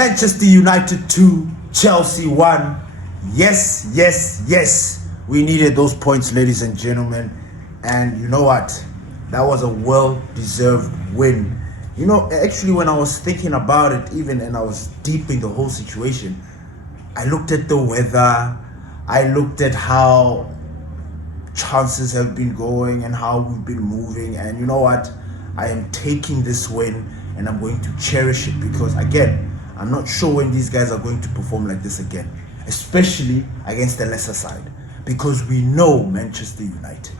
Manchester United 2, Chelsea 1. Yes, yes, yes. We needed those points, ladies and gentlemen. And you know what? That was a well-deserved win. You know, actually, when I was thinking about it, even and I was deep in the whole situation, I looked at the weather. I looked at how chances have been going and how we've been moving. And you know what? I am taking this win and I'm going to cherish it because, again, I'm not sure when these guys are going to perform like this again, especially against the lesser side, because we know Manchester United.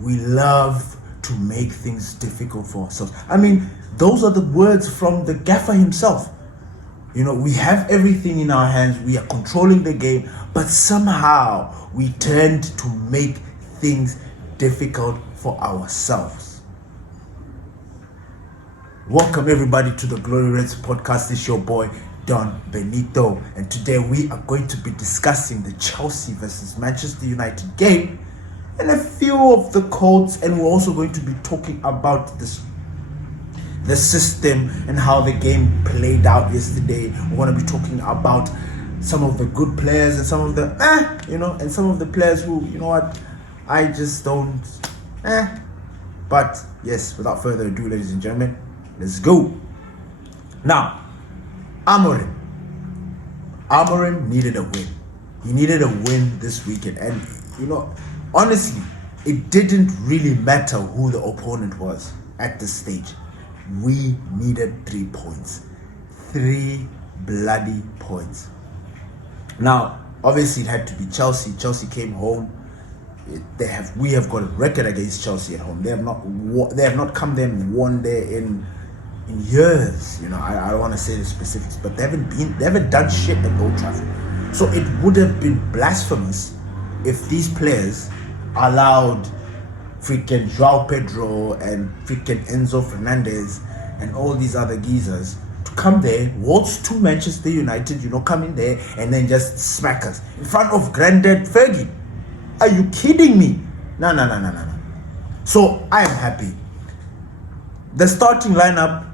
We love to make things difficult for ourselves. I mean, those are the words from the gaffer himself. You know, we have everything in our hands. We are controlling the game, but somehow we tend to make things difficult for ourselves. Welcome everybody to the Glory Reds podcast. It's your boy Don Benito, and today we are going to be discussing the Chelsea versus Manchester United game and a few of the codes, and we're also going to be talking about the system and how the game played out yesterday. We're going to be talking about some of the good players and some of the and some of the players who, you know what, I just don't But yes, without further ado, ladies and gentlemen, let's go. Now, Amorim needed a win. He needed a win this weekend. And, you know, honestly, it didn't really matter who the opponent was at this stage. We needed 3 points. 3 bloody points. Now, obviously, it had to be Chelsea. Chelsea came home. We have got a record against Chelsea at home. They have not come there and won there in years. You know, I don't want to say the specifics, but they haven't done shit at Old Trafford. So it would have been blasphemous if these players allowed freaking João Pedro and freaking Enzo Fernandez and all these other geezers to come there, waltz to Manchester United, you know, come in there and then just smack us in front of Granddad Fergie. Are you kidding me? No. So I am happy. The starting lineup,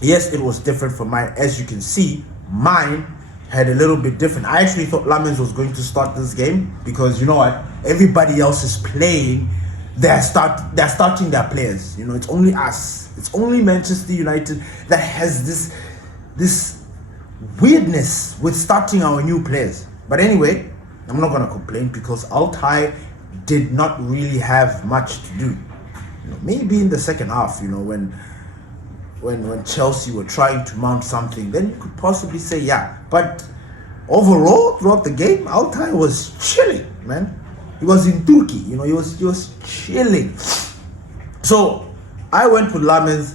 yes, it was different from mine. As you can see, mine had a little bit different. I actually thought Lamens was going to start this game because, you know what, everybody else is playing. They're starting their players. You know, it's only us. It's only Manchester United that has this weirdness with starting our new players. But anyway, I'm not going to complain because Altay did not really have much to do. You know, maybe in the second half, you know, when Chelsea were trying to mount something, then you could possibly say, yeah. But overall, throughout the game, Altay was chilling, man. He was in Turkey, you know, he was chilling. So I went with Lamens.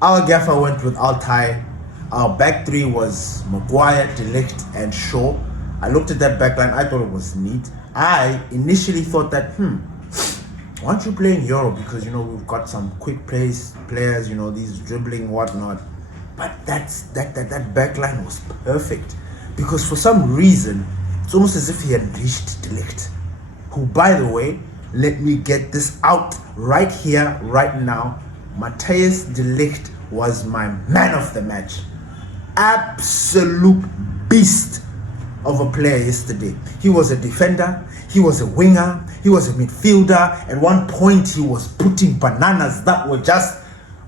Our gaffer went with Altay. Our back three was Maguire, De Ligt, and Shaw. I looked at that backline. I thought it was neat. I initially thought that, why aren't you playing Euro? Because, you know, we've got some quick players, you know, these dribbling, whatnot. But that backline was perfect. Because for some reason, it's almost as if he had reached De Ligt. Who, by the way, let me get this out right here, right now. Matthijs De Ligt was my man of the match. Absolute beast of a player yesterday. He was a defender, he was a winger, he was a midfielder. At one point he was putting bananas that were just,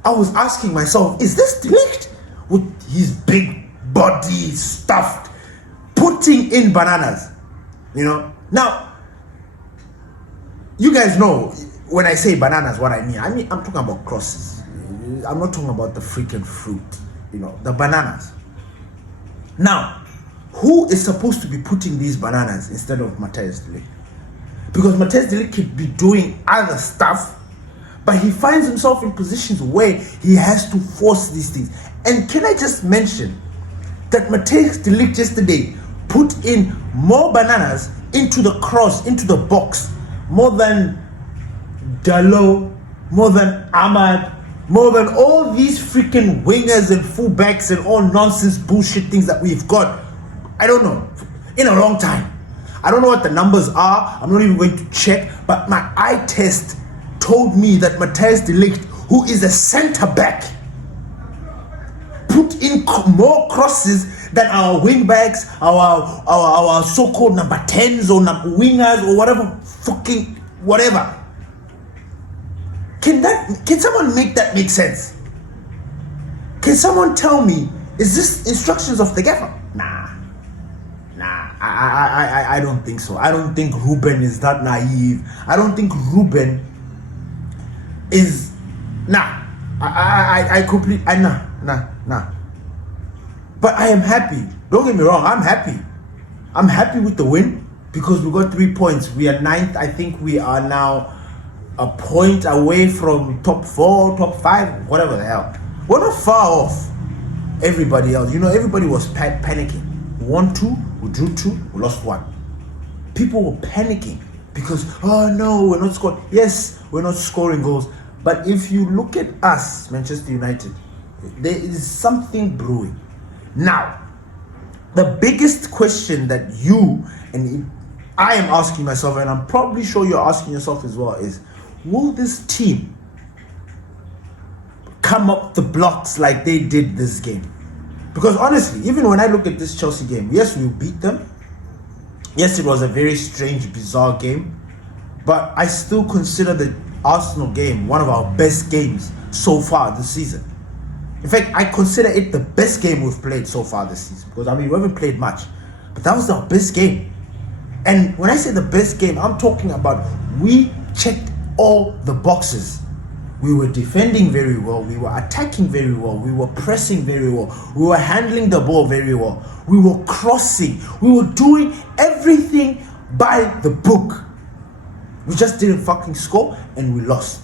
I was asking myself, is this De Ligt with his big body stuffed putting in bananas? You know, now you guys know when I say bananas what I mean. I'm talking about crosses. I'm not talking about the freaking fruit, you know, the bananas. Now, who is supposed to be putting these bananas instead of Matthijs De Ligt? Because Matthijs De Ligt could be doing other stuff, but he finds himself in positions where he has to force these things. And can I just mention that Matthijs De Ligt yesterday put in more bananas into the cross, into the box, more than Dalot, more than Ahmad, more than all these freaking wingers and fullbacks and all nonsense bullshit things that we've got. I don't know, in a long time. I don't know what the numbers are. I'm not even going to check. But my eye test told me that Matthijs De Ligt, who is a centre back, put in more crosses than our wing backs, our so-called number 10s or wingers or whatever, fucking whatever. Can someone make that make sense? Can someone tell me, is this instructions of the gaffer? Nah, I don't think so. I don't think Ruben is that naive. I don't think Ruben is, nah. Nah. But I am happy. Don't get me wrong, I'm happy. I'm happy with the win because we got 3 points. We are ninth. I think we are now a point away from top 4, top 5, whatever the hell. We're not far off everybody else. Everybody was panicking. We won 2, we drew 2, we lost 1. People were panicking because, oh no, we're not scoring. Yes, we're not scoring goals. But if you look at us, Manchester United, there is something brewing. Now, the biggest question that you and I am asking myself, and I'm probably sure you're asking yourself as well, is will this team come up the blocks like they did this game? Because honestly, even when I look at this Chelsea game, yes, we beat them. Yes, it was a very strange, bizarre game. But I still consider the Arsenal game one of our best games so far this season. In fact, I consider it the best game we've played so far this season. Because, we haven't played much. But that was our best game. And when I say the best game, I'm talking about we checked all the boxes. We were defending very well. We were attacking very well. We were pressing very well. We were handling the ball very well. We were crossing. We were doing everything by the book. We just didn't fucking score and we lost.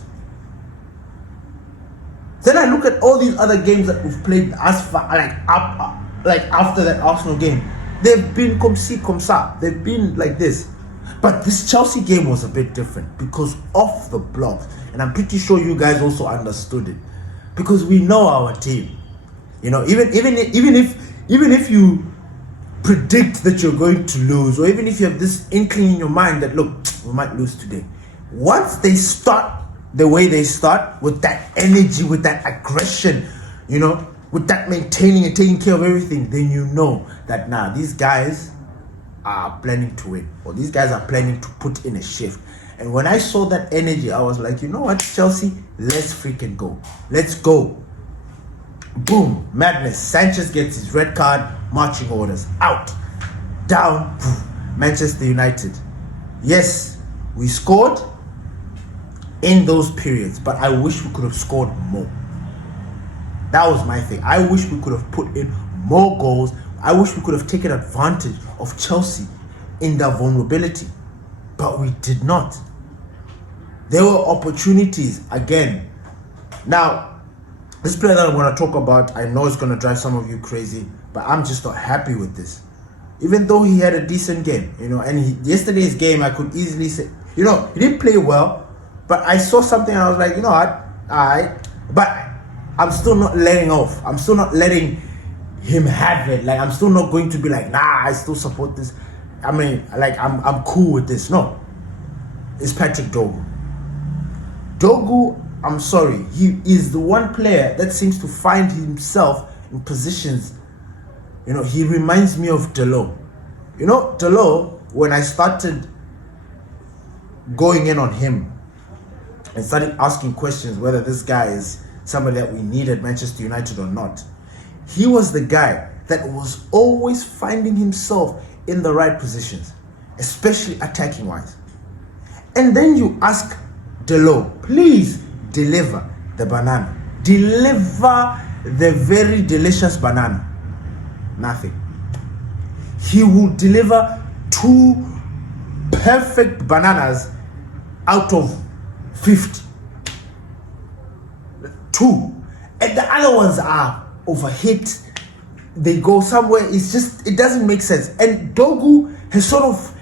Then I look at all these other games that we've played as far, after that Arsenal game. They've been comme ci, comme ça. They've been like this. But this Chelsea game was a bit different because off the blocks, and I'm pretty sure you guys also understood it, because we know our team. Even if you predict that you're going to lose, or even if you have this inkling in your mind that look, we might lose today, once they start the way they start, with that energy, with that aggression, with that maintaining and taking care of everything, then you know that these guys are planning to win, or these guys are planning to put in a shift. And when I saw that energy, I was like, you know what, Chelsea, let's freaking go. Let's go. Boom, madness. Sanchez gets his red card, marching orders, out, down, boom. Manchester United. Yes, we scored in those periods, but I wish we could have scored more. That was my thing. I wish we could have put in more goals. I wish we could have taken advantage of Chelsea in their vulnerability, but we did not. There were opportunities again. Now, this player that I'm going to talk about, I know it's going to drive some of you crazy, but I'm just not happy with this. Even though he had a decent game, and yesterday's game, I could easily say, he didn't play well, but I saw something and I was like, you know what, alright, but I'm still not letting off. I'm still not letting him have it. I'm still not going to be like, I still support this. I'm cool with this. No, it's Patrick Dogu. Dogu, I'm sorry, he is the one player that seems to find himself in positions. He reminds me of Delo. Delo, when I started going in on him and started asking questions whether this guy is somebody that we need at Manchester United or not, he was the guy that was always finding himself in the right positions, especially attacking wise. And then you ask Delo, please deliver the banana. Deliver the very delicious banana. Nothing. He will deliver 2 perfect bananas out of 50. 2. And the other ones are overhit. They go somewhere. It doesn't make sense. And Dogu has sort of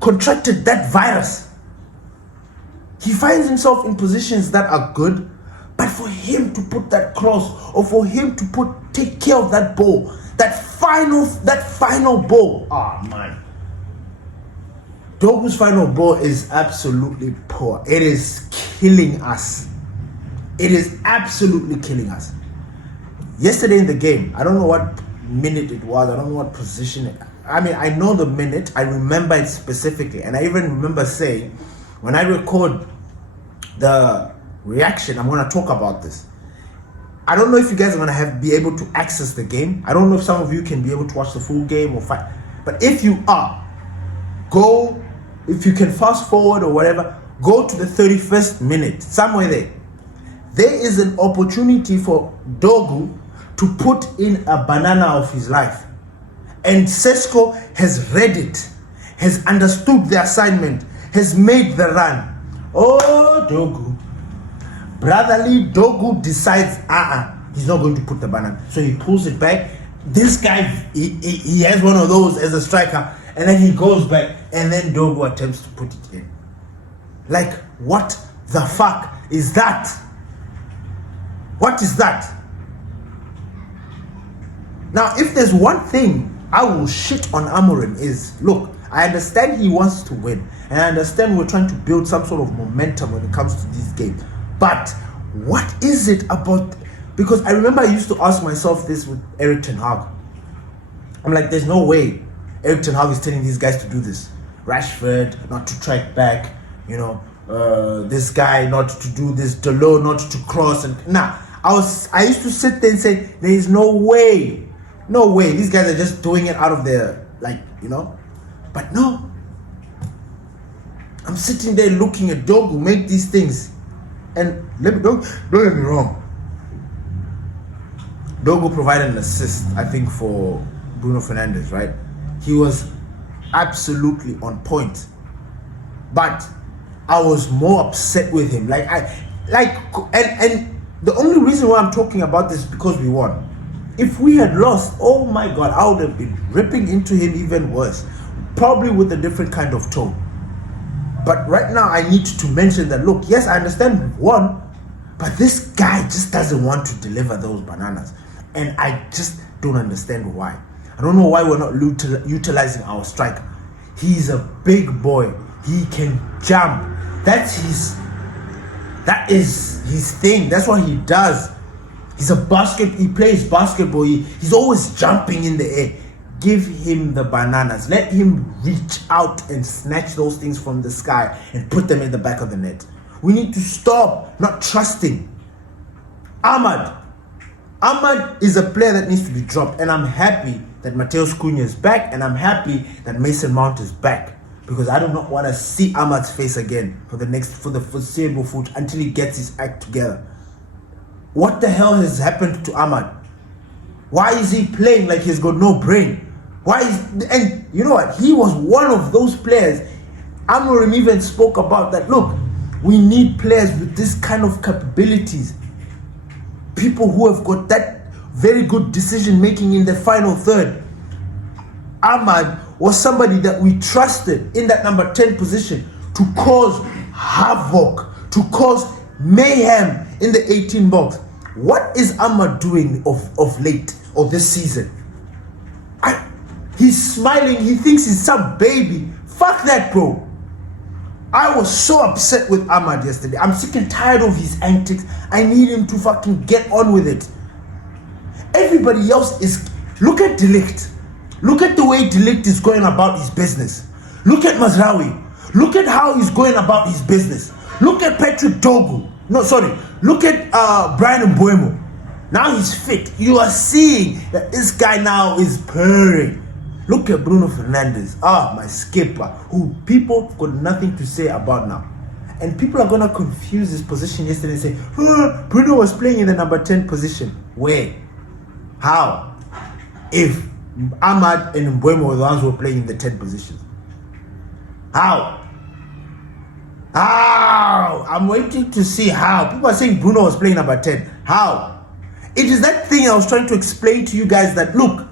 contracted that virus. He finds himself in positions that are good, but for him to put that cross, or for him to take care of that ball, that final ball, man. Dogu's final ball is absolutely poor. It is killing us. It is absolutely killing us. yesterday in the game, I don't know what minute it was, I don't know what position. I mean, I know the minute, I remember it specifically, and I even remember saying, when I record the reaction, I'm going to talk about this. I don't know if you guys are going to be able to access the game. I don't know if some of you can be able to watch the full game or fight. But if you are, if you can fast forward or whatever, go to the 31st minute, somewhere there. There is an opportunity for Dogu to put in a banana of his life. And Sesko has read it, has understood the assignment, has made the run. Oh, Dogu. Brotherly Dogu decides, he's not going to put the banana. So he pulls it back. This guy, he has one of those as a striker, and then he goes back, and then Dogu attempts to put it in. Like, what the fuck is that? What is that? Now, if there's one thing I will shit on Amorim is, look, I understand he wants to win, and I understand we're trying to build some sort of momentum when it comes to these games. But what is it about? Because I remember I used to ask myself this with Erik ten Hag. I'm like, there's no way Erik ten Hag is telling these guys to do this. Rashford not to track back, this guy not to do this, Delo not to cross, and I used to sit there and say, there is no way. These guys are just doing it out of their, But no. I'm sitting there looking at Dogu make these things. And don't get me wrong. Dogu provided an assist, I think, for Bruno Fernandes, right? He was absolutely on point. But I was more upset with him. And the only reason why I'm talking about this is because we won. If we had lost, oh my God, I would have been ripping into him even worse. Probably with a different kind of tone. But right now, I need to mention that, look, yes, I understand we won, but this guy just doesn't want to deliver those bananas. And I just don't understand why. I don't know why we're not utilizing our striker. He's a big boy. He can jump. That is his thing. That's what he does. He plays basketball. He's always jumping in the air. Give him the bananas. Let him reach out and snatch those things from the sky and put them in the back of the net. We need to stop not trusting. Ahmad is a player that needs to be dropped, and I'm happy that Mateus Cunha is back, and I'm happy that Mason Mount is back, because I do not want to see Ahmad's face again for the foreseeable future until he gets his act together. What the hell has happened to Ahmad? Why is he playing like he's got no brain? And you know what? He was one of those players. Amorim even spoke about that. Look, we need players with this kind of capabilities. People who have got that very good decision making in the final third. Ahmad was somebody that we trusted in that number 10 position to cause havoc, to cause mayhem in the 18 box. What is Ahmad doing of late, of this season? He's smiling, he thinks he's some baby. Fuck that, bro. I was so upset with Ahmad yesterday. I'm sick and tired of his antics. I need him to fucking get on with it. Everybody else is... Look at De Ligt. Look at the way De Ligt is going about his business. Look at Mazraoui. Look at how he's going about his business. Look at Patrick Dogu. Look at Brian Mbeumo. Now he's fit. You are seeing that this guy now is purring. Look at Bruno Fernandes. My skipper, who people got nothing to say about now. And people are going to confuse his position yesterday and say, Bruno was playing in the number 10 position. Where? How? If Ahmad and Mbeumo were the ones who were playing in the 10 positions. How? I'm waiting to see how. People are saying Bruno was playing number 10. How? It is that thing I was trying to explain to you guys that, look,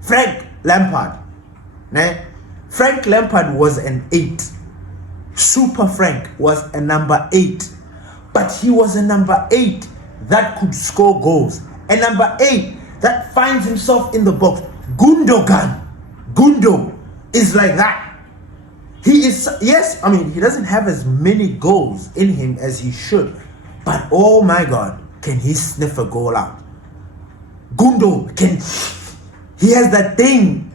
Frank Lampard was an 8. Super Frank was a number 8. But he was a number 8 that could score goals. A number 8 that finds himself in the box. Gundo is like that. He is, yes, he doesn't have as many goals in him as he should. But oh my God, can he sniff a goal out? Gundo he has that thing.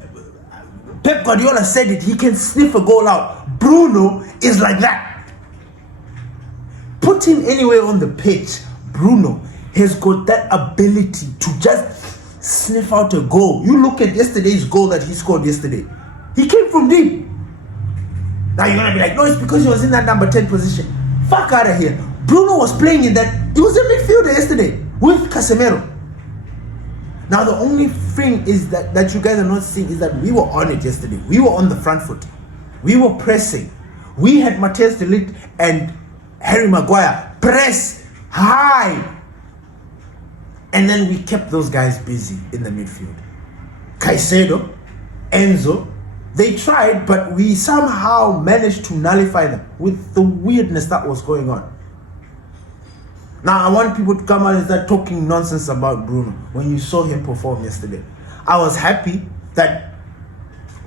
Pep Guardiola said it, he can sniff a goal out. Bruno is like that. Put him anywhere on the pitch, Bruno has got that ability to just sniff out a goal. You look at yesterday's goal that he scored yesterday. He came from deep. Now you're gonna be like, no, it's because he was in that number 10 position. Fuck out of here. Bruno was playing in that. He was a midfielder yesterday with Casemiro. Now the only thing is that you guys are not seeing is that we were on it yesterday. We were on the front foot. We were pressing. We had Matthias de Ligt and Harry Maguire press high. And then we kept those guys busy in the midfield. Caicedo, Enzo, they tried, but we somehow managed to nullify them with the weirdness that was going on. Now I want people to come out and start talking nonsense about Bruno when you saw him perform yesterday. I was happy that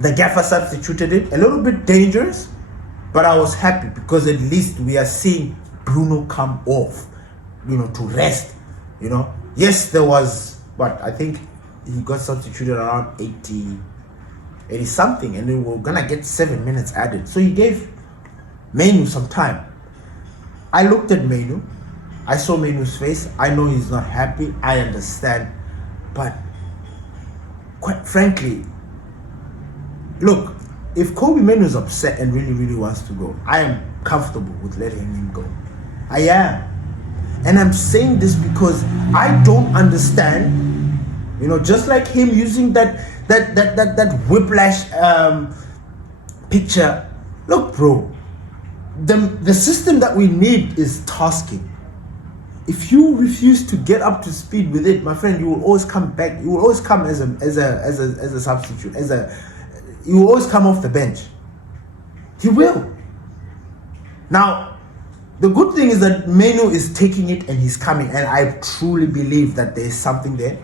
the gaffer substituted it. A little bit dangerous, but I was happy because at least we are seeing Bruno come off, to rest, Yes, there was, but I think he got substituted around 80 something, and then we're gonna get 7 minutes added. So he gave Menu some time. I looked at Menu. I saw Menu's face. I know he's not happy. I understand. But quite frankly, look, if Kobe Menu is upset and really, really wants to go, I am comfortable with letting him go. I am. And I'm saying this because I don't understand, just like him using that whiplash picture. Look, bro, the system that we need is tasking. If you refuse to get up to speed with it, my friend, you will always come back. You will always come as a substitute. You will always come off the bench. He will. Now, the good thing is that Menu is taking it and he's coming, and I truly believe that there is something there.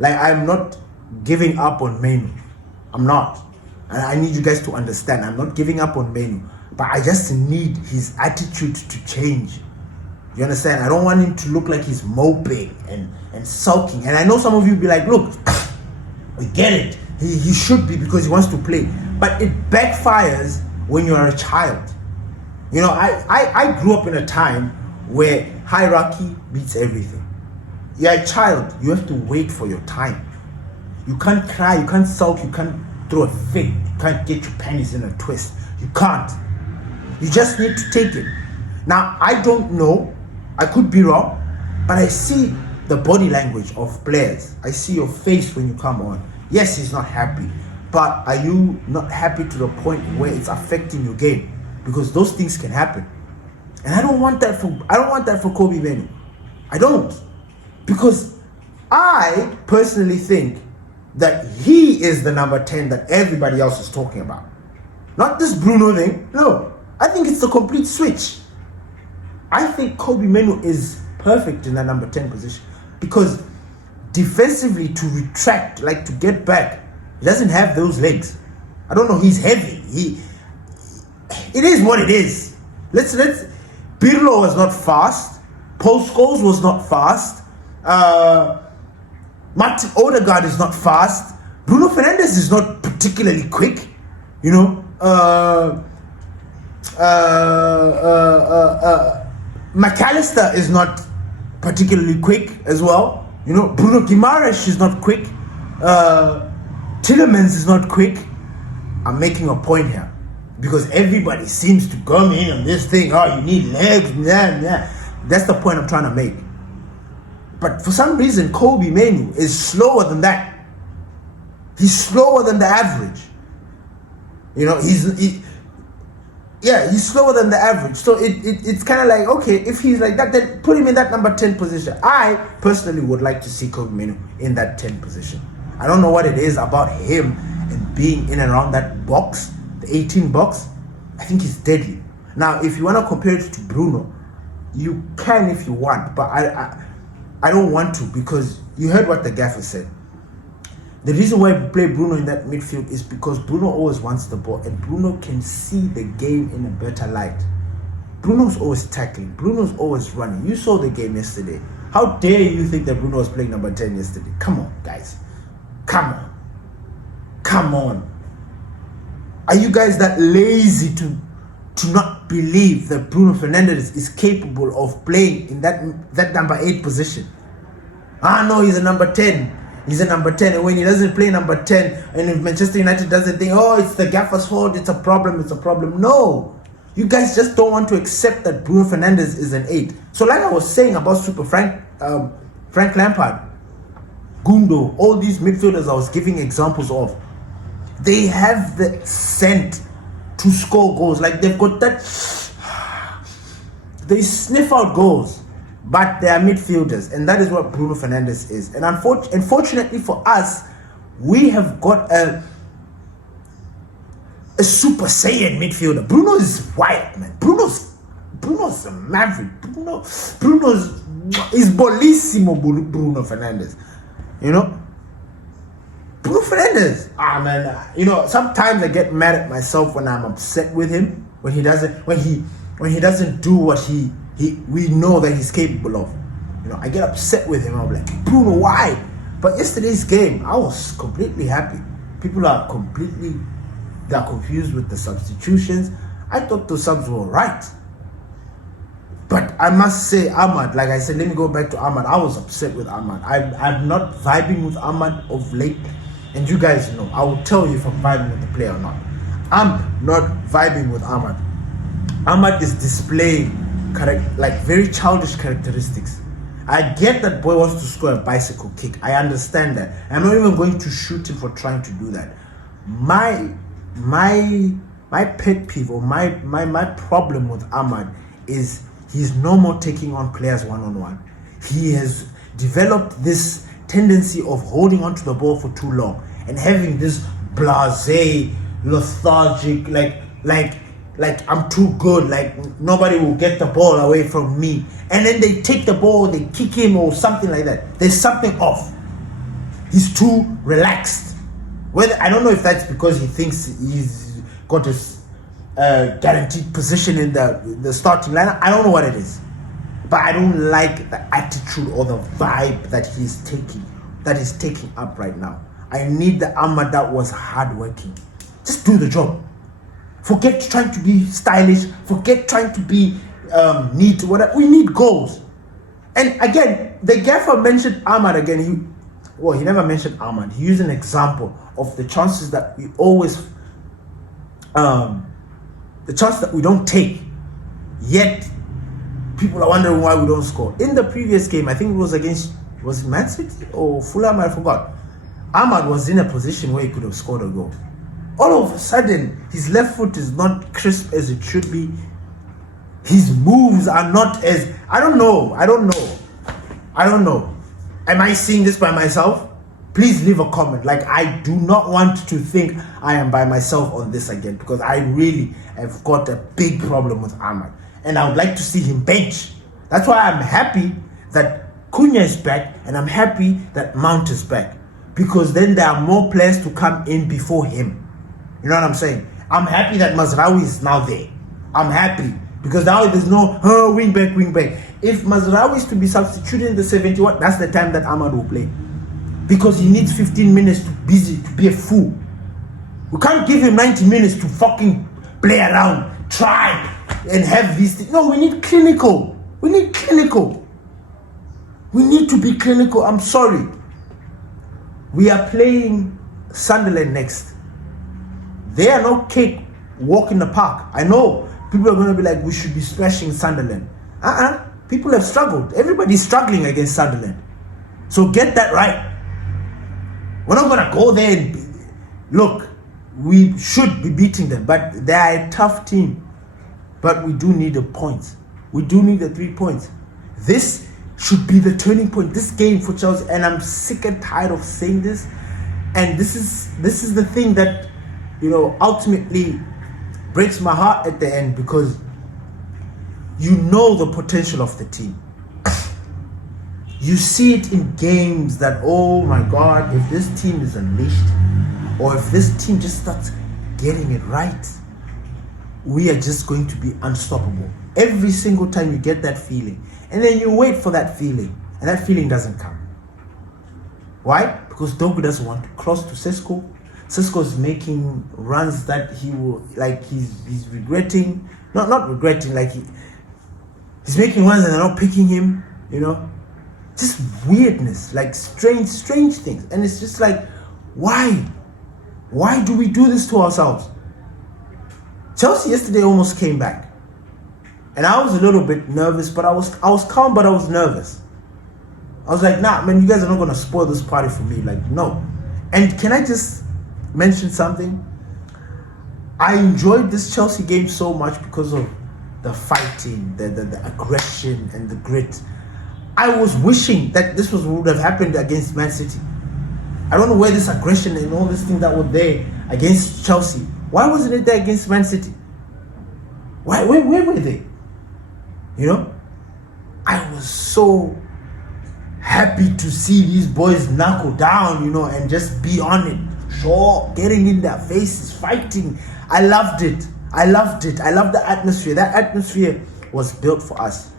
Like, I'm not giving up on Menu. I'm not. And I need you guys to understand. I'm not giving up on Menu, but I just need his attitude to change. You understand? I don't want him to look like he's moping and sulking. And I know some of you be like, look, we get it. He should be because he wants to play. But it backfires when you're a child. I grew up in a time where hierarchy beats everything. You're a child. You have to wait for your time. You can't cry. You can't sulk. You can't throw a fit. You can't get your panties in a twist. You can't. You just need to take it. Now, I don't know. I could be wrong. But I see the body language of players. I see your face when you come on. Yes, he's not happy. But are you not happy to the point where it's affecting your game? Because those things can happen. And I don't want that for Kobe Menu. I don't. Because I personally think that he is the number 10 that everybody else is talking about. Not this Bruno thing. No. I think it's the complete switch. I think Kobe Menu is perfect in that number 10 position. Because defensively, to retract, like to get back, he doesn't have those legs. I don't know, he's heavy. It is what it is. Pirlo was not fast. Paul Scholes was not fast. Martin Odegaard is not fast. Bruno Fernandes is not particularly quick. McAllister is not particularly quick as well. Bruno Guimaraes is not quick. Tillemans is not quick. I'm making a point here. Because everybody seems to come in on this thing. Oh, you need legs. Nah. That's the point I'm trying to make. But for some reason, Kobe Menu is slower than that. He's slower than the average. He's slower than the average. So it's kind of like, okay, if he's like that, then put him in that number 10 position. I personally would like to see Kobe Menu in that 10 position. I don't know what it is about him and being in and around that box. 18 box, I think he's deadly. Now, if you want to compare it to Bruno, you can if you want, but I don't want to, because you heard what the gaffer said. The reason why we play Bruno in that midfield is because Bruno always wants the ball, and Bruno can see the game in a better light. Bruno's always tackling. Bruno's always running. You saw the game yesterday. How dare you think that Bruno was playing number 10 yesterday? Come on, guys. Come on. Are you guys that lazy to not believe that Bruno Fernandes is capable of playing in that number 8 position? No, he's a number 10. He's a number 10. And when he doesn't play number 10, and if Manchester United doesn't think, it's the gaffer's fault, it's a problem. No. You guys just don't want to accept that Bruno Fernandes is an 8. So like I was saying about Super Frank Lampard, Gundo, all these midfielders I was giving examples of, they have the scent to score goals. Like they've got that, they sniff out goals, but they are midfielders, and that is what Bruno Fernandes is. And unfortunately for us, we have got a Super Saiyan midfielder. Bruno is wild, man. Bruno's a maverick. Bruno's is bellissimo. Bruno Fernandes, Bruno Fernandes. Man, sometimes I get mad at myself when I'm upset with him when he doesn't do what we know that he's capable of. I get upset with him. I'm like, Bruno, why? But yesterday's game, I was completely happy. People are they're confused with the substitutions. I thought the subs were right. But I must say, Ahmad, like I said, let me go back to Ahmad. I was upset with Ahmad. I'm not vibing with Ahmad of late. And you guys know, I will tell you if I'm vibing with the player or not. I'm not vibing with Ahmad. Ahmad is displaying very childish characteristics. I get that boy wants to score a bicycle kick. I understand that. I'm not even going to shoot him for trying to do that. My pet peeve or my problem with Ahmad is he's no more taking on players one-on-one. He has developed this tendency of holding onto the ball for too long and having this blasé, lethargic, like I'm too good, like nobody will get the ball away from me. And then they take the ball, they kick him or something like that. There's something off. He's too relaxed. I don't know if that's because he thinks he's got his guaranteed position in the starting lineup. I don't know what it is. But I don't like the attitude or the vibe that he's taking up right now. I need the Ahmad that was hardworking. Just do the job. Forget trying to be stylish. Forget trying to be neat. Whatever. We need goals. And again, the gaffer mentioned Ahmad again. He never mentioned Ahmad. He used an example of the chances that we always, the chance that we don't take, yet people are wondering why we don't score. In the previous game, I think it was against, was it Man City or Fulham? I forgot. Ahmad was in a position where he could have scored a goal. All of a sudden, his left foot is not crisp as it should be. His moves are not as, I don't know. Am I seeing this by myself? Please leave a comment. I do not want to think I am by myself on this again, because I really have got a big problem with Ahmad. And I would like to see him bench. That's why I'm happy that Cunha is back, and I'm happy that Mount is back, because then there are more players to come in before him. You know what I'm saying? I'm happy that Mazraoui is now there. I'm happy because now there's no wing back. If Mazraoui is to be substituted in the 71, that's the time that Ahmad will play, because he needs 15 minutes to be a fool. We can't give him 90 minutes to fucking play around, try and have these things. No, we need clinical. We need to be clinical. I'm sorry. We are playing Sunderland next. They are no cake walk in the park. I know people are going to be like, we should be smashing Sunderland. People have struggled. Everybody's struggling against Sunderland. So get that right. We're not going to go there and look, we should be beating them, but they are a tough team. But we do need a point. We do need the 3 points. This should be the turning point. This game for Chelsea, and I'm sick and tired of saying this. And this is the thing that, ultimately breaks my heart at the end, because you know the potential of the team. You see it in games that, oh my God, if this team is unleashed, or if this team just starts getting it right, we are just going to be unstoppable. Every single time you get that feeling, and then you wait for that feeling, And that feeling doesn't come. Why? Because Dogu doesn't want to cross to Cisco. Cisco is making runs that he will, like, he's regretting. Not regretting, like he's making runs and they're not picking him, you know? Just weirdness, like strange things. And it's just like, why? Why do we do this to ourselves? Chelsea yesterday almost came back. And I was a little bit nervous, but I was calm, but I was nervous. I was like, nah, man, you guys are not going to spoil this party for me. Like, no. And can I just mention something? I enjoyed this Chelsea game so much because of the fighting, the aggression, and the grit. I was wishing that this would have happened against Man City. I don't know where this aggression and all these things that were there against Chelsea. Why wasn't it there against Man City? Where were they? You know? I was so happy to see these boys knuckle down, you know, and just be on it. Sure, getting in their faces, fighting. I loved it. I loved the atmosphere. That atmosphere was built for us.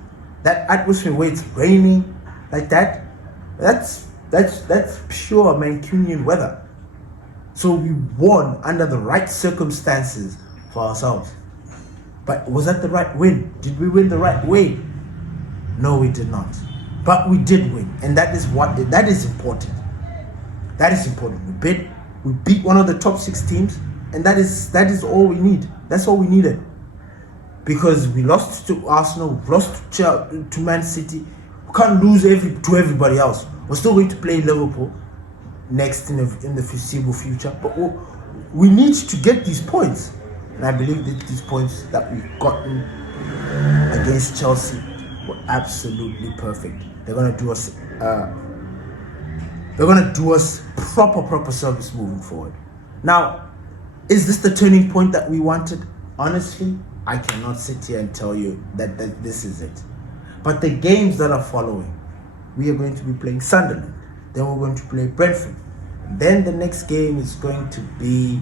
That atmosphere where it's raining like that, that's pure Mancunian weather. So we won under the right circumstances for ourselves. But was that the right win? Did we win the right way? No, we did not. But we did win, and that is important. That is important. We beat one of the top 6 teams, and that is all we need. That's all we needed. Because we lost to Arsenal, we lost to Man City. We can't lose to everybody else. We're still going to play Liverpool next in the foreseeable future. But we need to get these points. And I believe that these points that we've gotten against Chelsea were absolutely perfect. They're gonna do us proper service moving forward. Now, is this the turning point that we wanted? Honestly, I cannot sit here and tell you that this is it. But the games that are following, we are going to be playing Sunderland. Then we're going to play Brentford. Then the next game is going to be...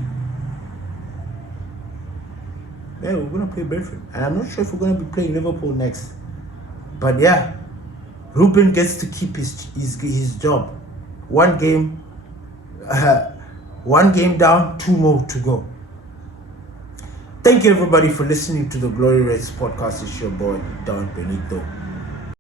Yeah, we're going to play Brentford. And I'm not sure if we're going to be playing Liverpool next. But yeah, Ruben gets to keep his job. One game down, 2 more to go. Thank you everybody for listening to the Glory Race podcast. It's your boy, Don Benito.